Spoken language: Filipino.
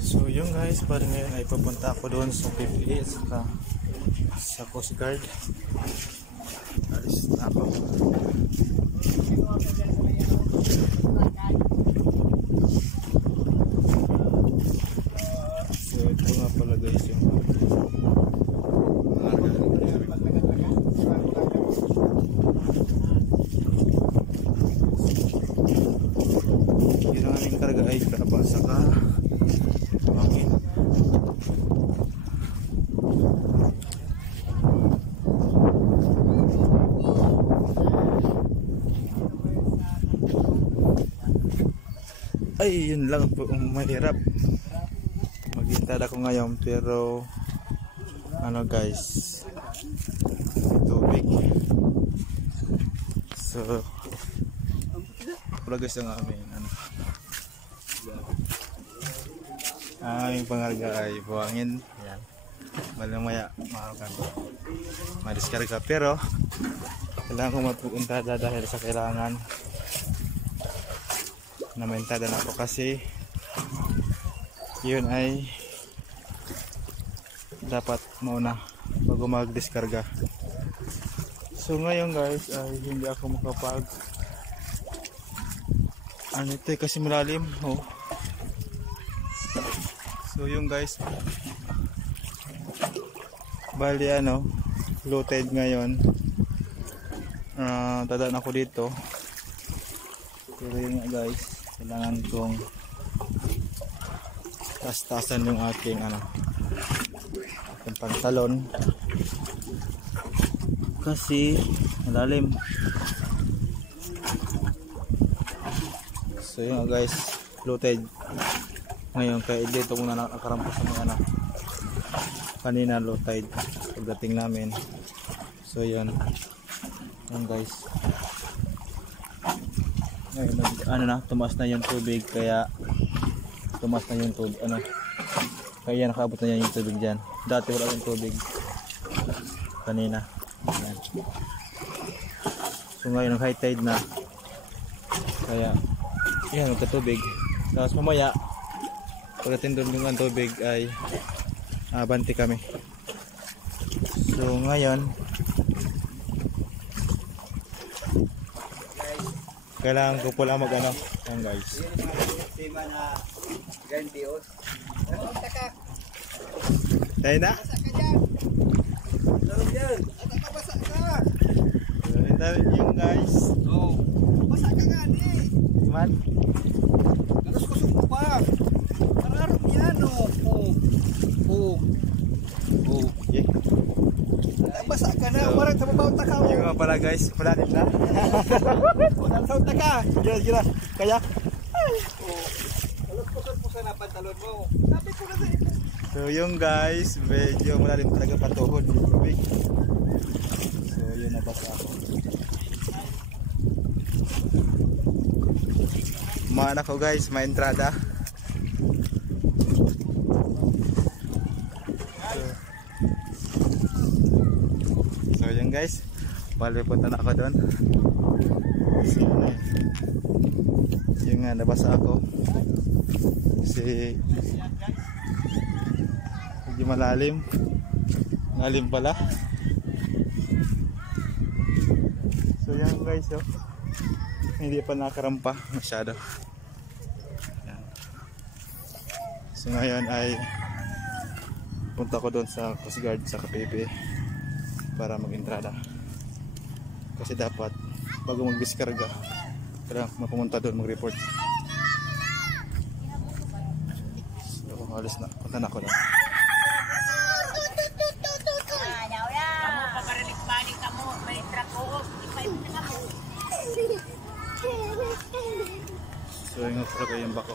So yung guys, bali ngayon ay papunta ako doon sa PPA at sa Coast Guard. Alis na ako. So ito nga pala guys yung yung aming karga ay karabasa ka. Okay. Ay, yun lang po ang mahirap. Maghintay ako ngayon pero ano guys, tubig. So wala guys ang aming aming pangarga ay buhangin. Ayan. Malamaya makakan madiskarga pero kailangan ko magpunta dahil sa kailangan na mentada na ako kasi yun ay dapat mauna bago mag-diskarga. So ngayon guys ay hindi ako makapag ano ito kasi malalim. Oh. So yung guys bali ano low tide ngayon, dadaan ako dito pero yun nga guys kailangan kong taas-taasan yung aking aking pantalon kasi malalim. So yun guys, low tide ngayon kaya dito muna nakarampas sa mga kanina low tide pagdating namin. So yun guys, ngayon tumaas na yung tubig kaya tumaas na yung tubig kaya nakaabot na yan yung tubig dyan. Dati wala yung tubig kanina. Ayan. So ngayon high tide na kaya yan magkatubig. Tapos mamaya pagdating doon yung tubig ay banti kami. So ngayon kailangan ko pala mag yan guys. Tayo na? Yung guys. Oh, basa ka nga ni. Man? Galos ko sumpo pa. Nararap yan oh. Yeah. Basa ka na. Warang sa mabaw ta ka. Yung nga pala guys, malalim na. Warang sa ta ka. Gira. Kaya? Galos ko sumpo sa pantalon mo. Lapit ko na sa ito. So yung guys, medyo malalim talaga patuhod yung tubig. So yun nabasa ako. Mga anak ko guys, may entrada. So yun guys, bali punta na ako doon. So yun nga, nabasa ako. Kasi medyo malalim. Malalim pala. So yan guys, oh. Hindi pa nakarampa masyado. Yan. So ngayon ay punta ko doon sa Coast Guard sa KPP para mag-entrada. Kasi dapat bago mag-diskarga kailangan mapumunta doon mag-report. So alis na, punta na ako doon. So yung talaga yung bako.